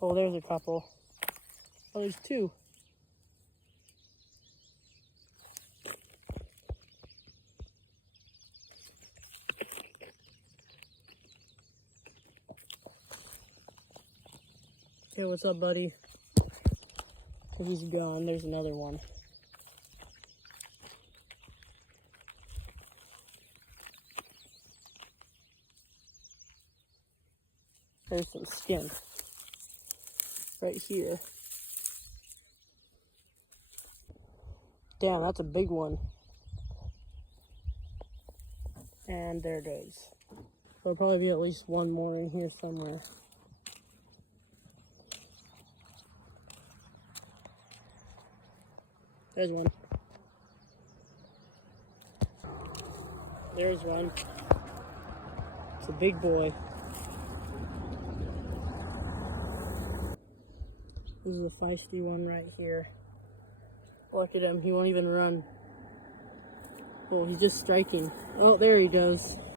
Oh, there's a couple. Oh, there's two. Hey, what's up, buddy? He's gone. There's another one. There's some skin right here. Damn, that's a big one. And there it goes. There'll probably be at least one more in here somewhere. There's one. There's one. It's a big boy. This is a feisty one right here. Look at him, he won't even run. Oh, he's just striking. Oh, there he goes.